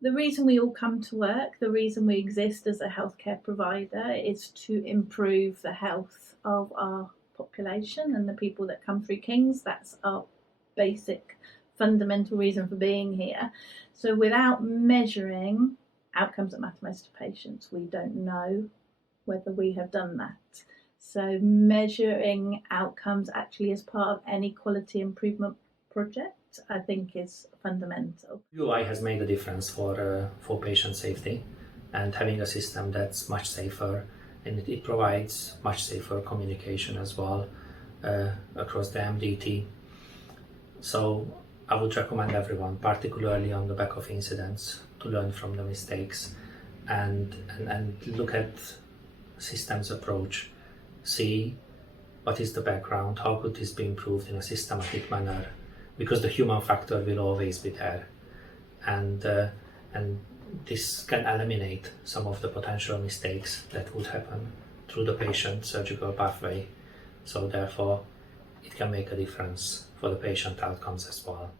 The reason we all come to work, the reason we exist as a healthcare provider is to improve the health of our population and the people that come through King's. That's our basic fundamental reason for being here. So without measuring outcomes that matter most to patients, we don't know whether we have done that. So measuring outcomes actually as part of any quality improvement project, I think, is fundamental. QI has made a difference for patient safety, and having a system that's much safer, and it provides much safer communication as well across the MDT. So I would recommend everyone, particularly on the back of incidents, to learn from the mistakes and look at systems approach, see what is the background, how could this be improved in a systematic manner, because the human factor will always be there, and this can eliminate some of the potential mistakes that would happen through the patient surgical pathway. So therefore it can make a difference for the patient outcomes as well.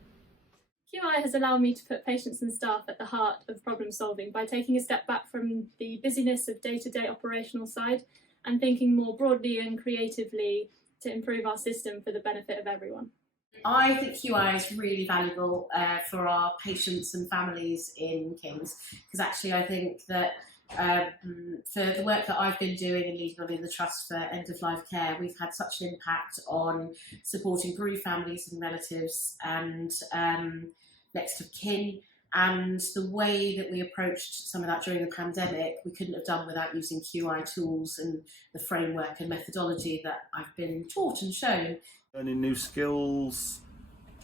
QI has allowed me to put patients and staff at the heart of problem solving by taking a step back from the busyness of day-to-day operational side and thinking more broadly and creatively to improve our system for the benefit of everyone. I think QI is really valuable for our patients and families in King's, because actually I think that for the work that I've been doing and leading on in the Trust for End of Life Care, we've had such an impact on supporting bereaved families and relatives and next of kin. And the way that we approached some of that during the pandemic, we couldn't have done without using QI tools and the framework and methodology that I've been taught and shown. Learning new skills,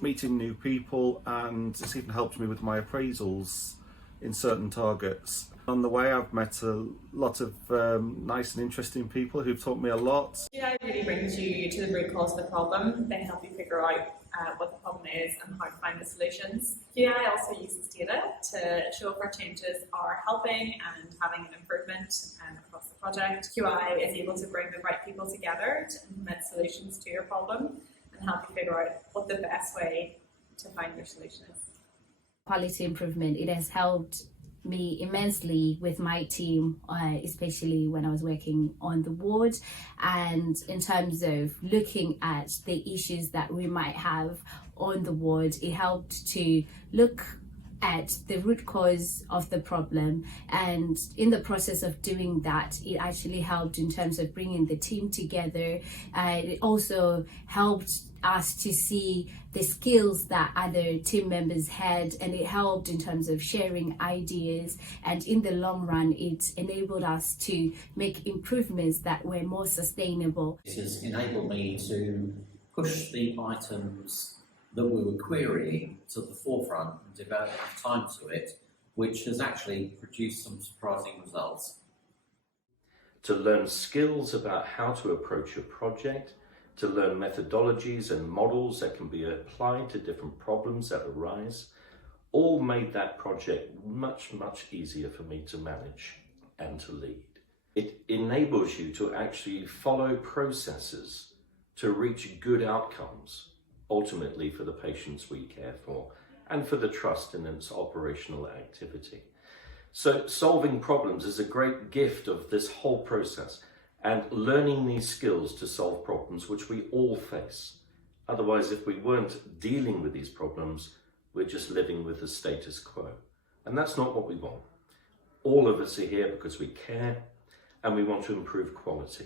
meeting new people, and it's even helped me with my appraisals in certain targets. On the way I've met a lot of nice and interesting people who've taught me a lot. QI really brings you to the root cause of the problem. They help you figure out what the problem is and how to find the solutions. QI also uses data to show if our changes are helping and having an improvement across the project. QI is able to bring the right people together to implement solutions to your problem and help you figure out what the best way to find your solution is. Quality improvement, it has helped me immensely with my team, especially when I was working on the ward, and in terms of looking at the issues that we might have on the ward, it helped to look at the root cause of the problem, and in the process of doing that, it actually helped in terms of bringing the team together. It also helped us to see the skills that other team members had, and it helped in terms of sharing ideas, and in the long run it enabled us to make improvements that were more sustainable. This has enabled me to push the items that we were querying to the forefront and devote enough time to it, which has actually produced some surprising results. To learn skills about how to approach a project, to learn methodologies and models that can be applied to different problems that arise, all made that project much, much easier for me to manage and to lead. It enables you to actually follow processes to reach good outcomes, ultimately for the patients we care for and for the trust in its operational activity. So solving problems is a great gift of this whole process, and learning these skills to solve problems which we all face. Otherwise, if we weren't dealing with these problems, we're just living with the status quo. And that's not what we want. All of us are here because we care and we want to improve quality.